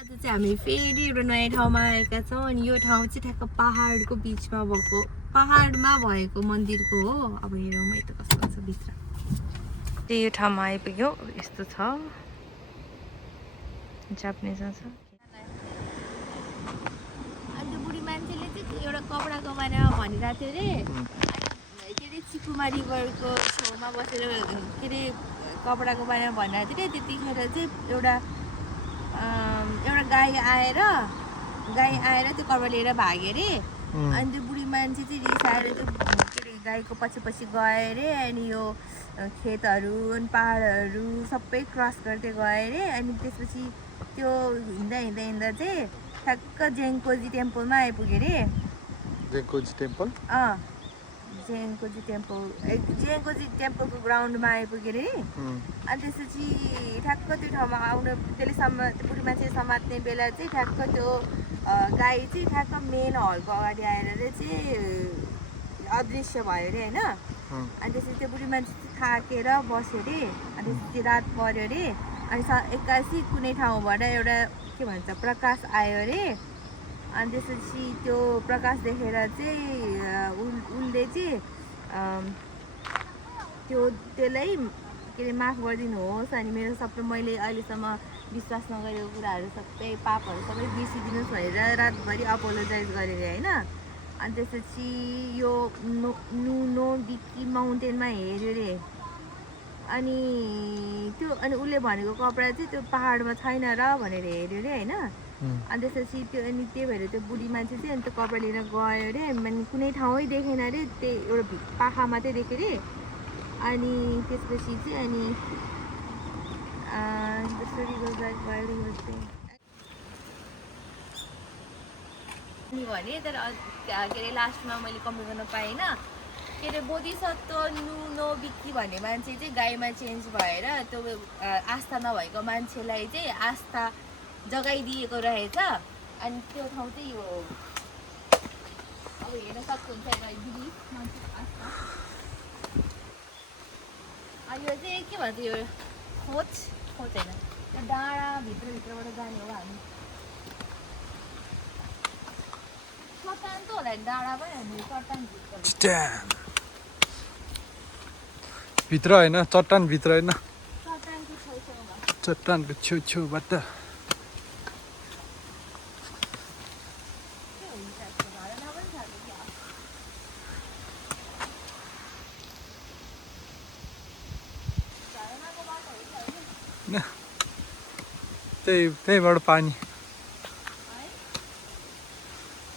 आज चाहिँ हामी फेरि एउटा नयाँ ठाउँमा आएका छौँ अनि यो ठाउँ चाहिँ ठ्याक्क पहाडको बिचमा भएको पहाडमा भएको मन्दिरको हो। अब हेरौँ है त कस्तो छ भित्र। त्यही यो ठाउँमा आइपुग्यो। यस्तो छ जापानिजमा छ। अनि त्यो बुढी मान्छेले चाहिँ एउटा कपडाको बारेमा भनिरहेको थियो अरे के अरे चिकुमा रिभरको छेउमा बसेर के अरे कपडाको बारेमा भनिरहेको थियो अरे त्यतिखेर चाहिँ एउटा गाई आएर त्यो कपडा लिएर भाग्यो अरे। अनि त्यो बुढी मान्छे चाहिँ रिसाएर त्यो के अरे गाईको पछि गयो अरे। अनि यो खेतहरू अनि पहाडहरू सबै क्रस गर्दै गयो अरे। अनि त्यसपछि त्यो हिँड्दा चाहिँ ठ्याक्क जेङ्कोजी टेम्पलमा आइपुग्यो अरे। जेङ्कोजी टेम्पल? जेङ्कोजी टेम्पलको ग्राउन्डमा आइपुग्यो अरे। अनि त्यसपछि ठ्याक्क त्यो ठाउँमा आउनु त्यसले बुढी मान्छे समात्ने बेला चाहिँ ठ्याक्क त्यो गाई चाहिँ ठ्याक्क मेन हलको अगाडि आएर चाहिँ अदृश्य भयो अरे होइन। अनि त्यसपछि त्यो बुढी मान्छे चाहिँ थाकेर बस्यो अरे। अनि त्यसपछि रात पर्यो अरे। अनि एक्कासी कुनै ठाउँबाट एउटा के भन्छ प्रकाश आयो अरे। अनि त्यसपछि त्यो प्रकाश देखेर चाहिँ उसले चाहिँ त्यसलाई के अरे माफ गरिदिनुहोस् अनि मेरो सबै मैले अहिलेसम्म विश्वास नगरेको कुराहरू सबै पापहरू सबै बिर्सिदिनुहोस् भनेर रातभरि अपोलोजाइज गरेर होइन। अनि त्यसपछि यो नुनो बिक्की माउन्टेनमा हेऱ्यो अरे। अनि उसले भनेको कपडा चाहिँ त्यो पहाडमा छैन र भनेर हेऱ्यो अरे होइन। अनि त्यसपछि त्यही भएर त्यो बुढी मान्छे चाहिँ अनि त्यो कपडा लिएर गयो अरे। अनि कुनै ठाउँै देखेन अरे त्यही एउटा पाखा मात्रै देख्यो अरे। अनि त्यसपछि चाहिँ अनि भने तर के अरे लास्टमा मैले कमेन्ट गर्न पाइनँ। के अरे बोधिसत्व नुनो बिक्की भन्ने मान्छे चाहिँ गाईमा चेन्ज भएर त्यो आस्था नभएको मान्छेलाई चाहिँ आस्था जगाइदिएको रहेछ। अनि त्यो ठाउँ चाहिँ यो अब हेर्न सक्नुहुन्छ आस्था। यो चाहिँ के भन्छ यो खोज होइन त्यो डाँडाभित्रबाट जाने हो। हामी चट्टान त होला नि डाँडा पनि हामी भित्र होइन चट्टान भित्र होइन चट्टानको छेउछेउमा चट्टानको छेउछेउबाट त्यहीबाट पानी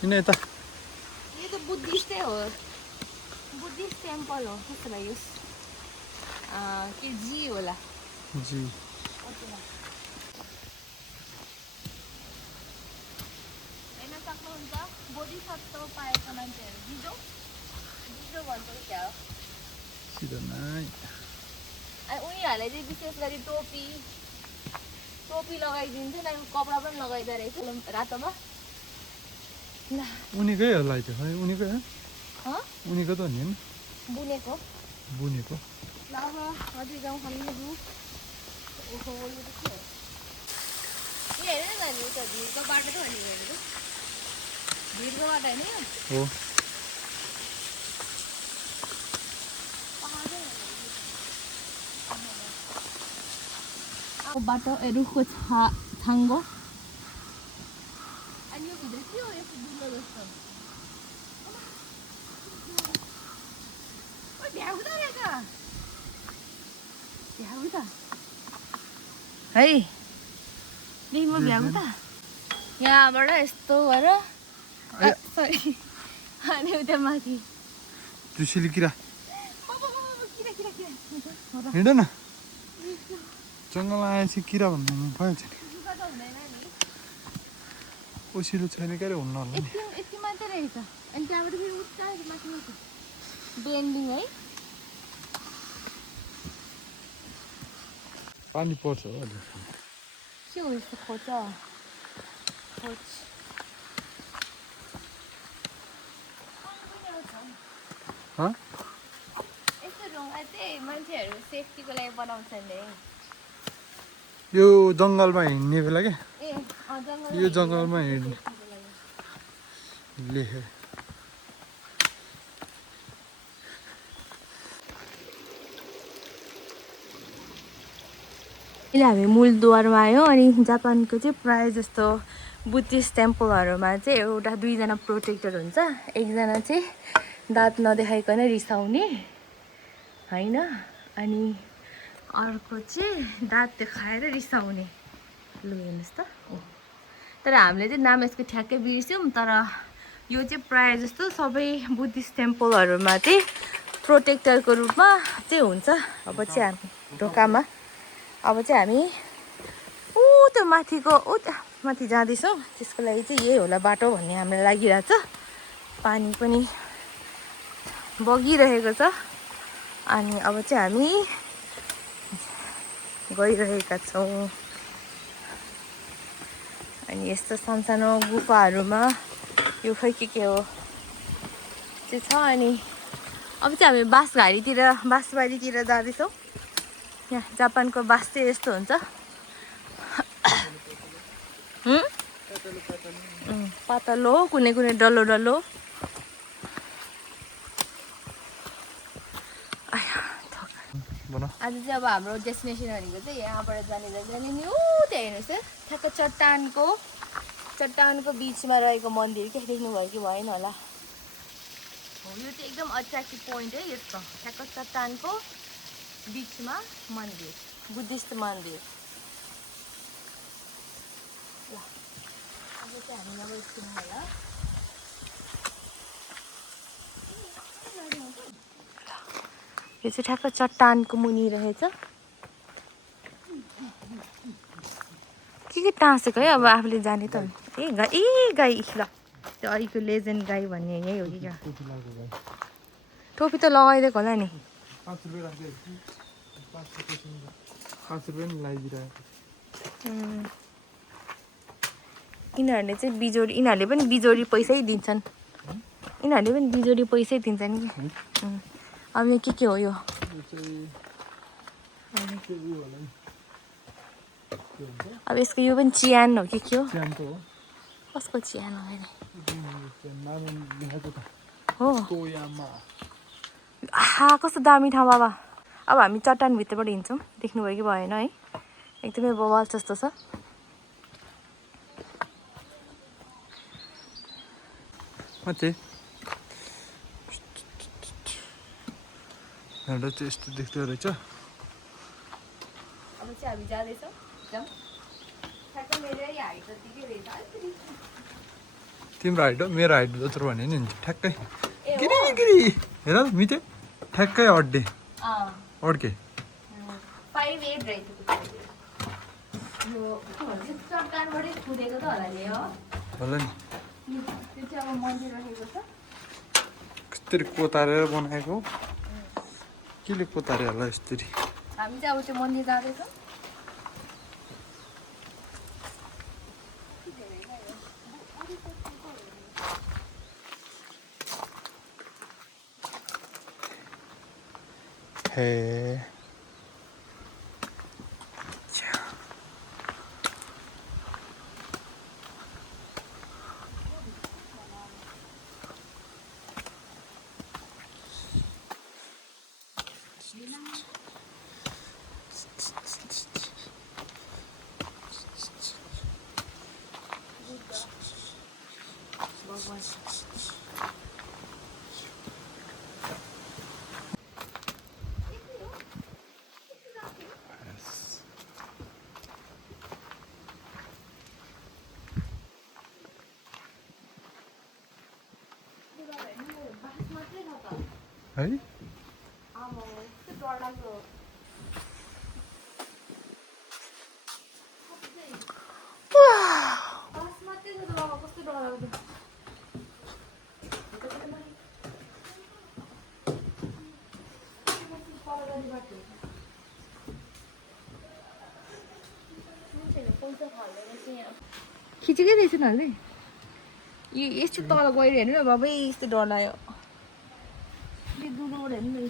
किन यता यो त बुद्धिस्टै हो। बुद्धिस्ट टेम्पल हो कस्तो भयो के जी होला जी। हेर्न सक्नुहुन्छ बोधिसत्व पाएको मान्छेहरू जिजो भन्छ कि क्या हो। सिधै अनि उनीहरूलाई चाहिँ विशेष गरी टोपी लगाइदिन्छ नि कपडा पनि लगाइदो रहेछ रातोमा। उनीकै होला त्यो उनीकै उनीको त हो नि बुनेको बुनेको। ल अब अझै जाउँ खानु। ओहो यो त के हो हेरेन त नि उता भिरको बाटो त अनि हेरेको भिरको बाटो होइन हो। बाटो रुखको छाङ्गो। अनि यो भित्र के हो यस्तो दुलो जस्तो है म भ्याउ त यहाँबाट यस्तो भएर सरी अनि उता माथि चुसिली किरा हिँड न जङ्गलमा आएपछि किरा भन्नु भएछ नि ओसिलो छैन क्यारे हुन्न होला नि यति मात्रै रहेछ। अनि त्यहाँबाट फेरि उता माथि बेन्डिङ है पानी पर्छ हो अहिले के हो यस्तो खोज यस्तो ढुङ्गा चाहिँ मान्छेहरू सेफ्टीको लागि बनाउँछन् नि। यो जङ्गलमा हिँड्ने बेला के ए यो जङ्गलमा हिँड्ने लेखे अहिले हामी मूलद्वारमा आयौँ अनि जापानको चाहिँ प्रायः जस्तो बुद्धिस्ट टेम्पलहरूमा चाहिँ एउटा दुईजना प्रोटेक्टर हुन्छ एकजना चाहिँ दाँत नदेखाइकन रिसाउने होइन अनि अर्को चाहिँ दाँत देखाएर रिसाउने लु हेर्नुहोस् त तर हामीले चाहिँ नाम यसको ठ्याक्कै बिर्स्यौँ तर यो चाहिँ प्रायः जस्तो सबै बुद्धिस्ट टेम्पलहरूमा चाहिँ प्रोटेक्टरको रूपमा चाहिँ हुन्छ अब चाहिँ हामी ढोकामा अब चाहिँ हामी त्यो माथिको माथि जाँदैछौँ त्यसको लागि चाहिँ यही होला बाटो भन्ने हामीलाई लागिरहेछ पानी पनि बगिरहेको छ अनि अब चाहिँ हामी गइरहेका छौँ अनि यस्तो सानसानो गुफाहरूमा यो खै के हो चाहिँ छ अनि अब चाहिँ हामी बाँसबारीतिर जाँदैछौँ यहाँ जापानको बाँस चाहिँ यस्तो हुन्छ पातलो कुनै डल्लो डल्लो आज चाहिँ अब हाम्रो डेस्टिनेसन भनेको चाहिँ यहाँबाट जाने नि त्यहाँ हेर्नुहोस् है ठ्याक्क चट्टानको बिचमा रहेको मन्दिर के देख्नुभयो कि भएन होला हो यो चाहिँ एकदम अट्र्याक्टिभ पोइन्ट है यस्तो ठ्याक्क चट्टानको बिचमा मन्दिर बुद्धिस्ट मन्दिर ल अब चाहिँ हामी अब स्कुलमा होला यो चाहिँ ठ्याक्क चट्टानको मुनि रहेछ के टाँसेको है अब आफूले जाने त ए गाई ल त्यो अहिलेको लेजेन्ड गाई भन्ने यही हो कि क्या टोपी त लगाइदिएको होला नि 5 रुपैयाँ नि लगाइदिरहेको यिनीहरूले चाहिँ यिनीहरूले पनि बिजोरी पैसै दिन्छन् नि अब यो के हो यो अब यसको यो पनि चियान हो कि के हो कसको चियान हो आहा कस्तो दामी ठाउँ बाबा अब हामी चट्टानभित्रबाट हिँड्छौँ देख्नुभयो कि भएन है एकदमै बवाल जस्तो छ एउटा चाहिँ यस्तो देख्दो रहेछ अब चाहिँ हामी जाँदैछौँ तिम्रो हाइट हो मेरो हाइट जत्रो भने नि हुन्छ ठ्याक्कै गिरी हेर मिते ठ्याक्कै अड्के 5'8" रहेछ यो चट्टानबाटै खुदेको त होला नि हो होला नि त्यो चाहिँ अब मन्दिर रहेको छ कस्तरी कोतारेर बनाएको केले कोतारे होला यस्तरी हामी चाहिँ अब त्यो मन्दिर जाँदैछौँ हे है खिचेकै रहेछ नि यो यस्तो तल गएर हेर्नु न बाबै यस्तो डर लाग्यो दुलोबाट हेर्नु न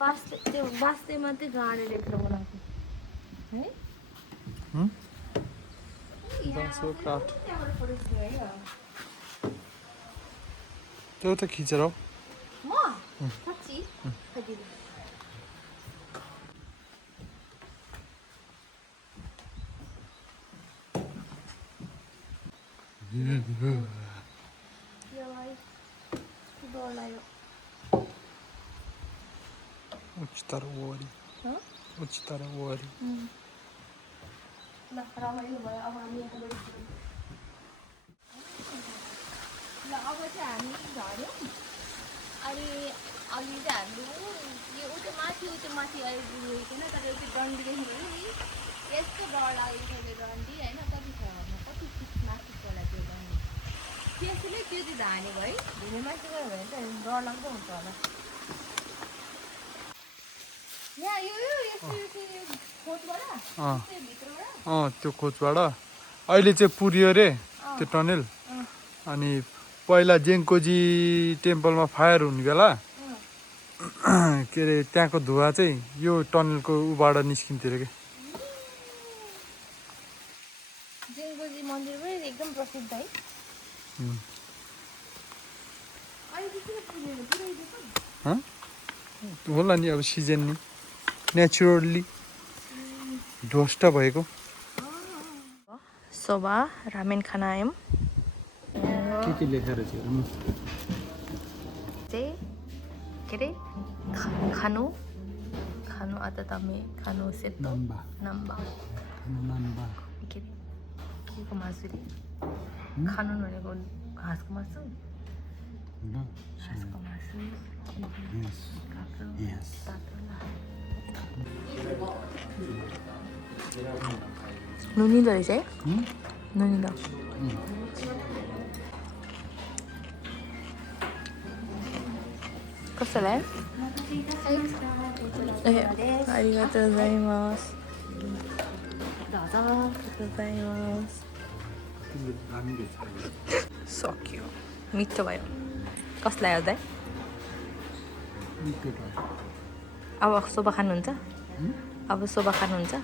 बाँसले मात्रै गाडेर यत्रो बनाएको है बाँसको काठ त्यहाँबाट फोटो खिच्नु है त्यो त खिचेर हौ म साँच्ची खै डर लाग्यो उच्चतर वरी उच्चतर वरी ल रमाइलो भयो अब हामी यहाँबाट ल अब चाहिँ हामी झऱ्यौँ अनि अघि चाहिँ हाम्रो यो उतै माथि आइपुगेको तर एउटा डन्डी देख्नु नि यस्तो डर लागेको छ त्यो डन्डी होइन कति छ कति फिट माथि होला त्यो डन्डी त्यसैले त्यो चाहिँ धाने भयो धुने माथि गयो भने त डर लाग्दो हुन्छ होला यहाँ यो खोजबाट अँ त्यो खोजबाट अहिले चाहिँ पुर्यो रे त्यो टनेल अनि पहिला जेङ्कोजी टेम्पलमा फायर हुने बेला के अरे त्यहाँको धुवा चाहिँ यो टनलको उबाट निस्किन्थ्यो अरे जेङ्कोजी मन्दिर पनि एकदम प्रसिद्ध है होला नि अब सिजन नि नेचुरल्ली ध्वस्त भएको सोबा रामेन खाना आयौँ के लेखेर चाहिँ के अरे खानु आता तमे खानु सेतो नम्बा के अरे को मासु रे खानु भनेको घाँसको मासु घाँसको मासु नुनिलो रहेछ है नुनिलो कस्तो लाग्यो आरिगातो गोजाइमासु सक्यो मिठो भयो कस्तो लाग्यो दाइ अब सोबा खानुहुन्छ अब सोबा खानुहुन्छ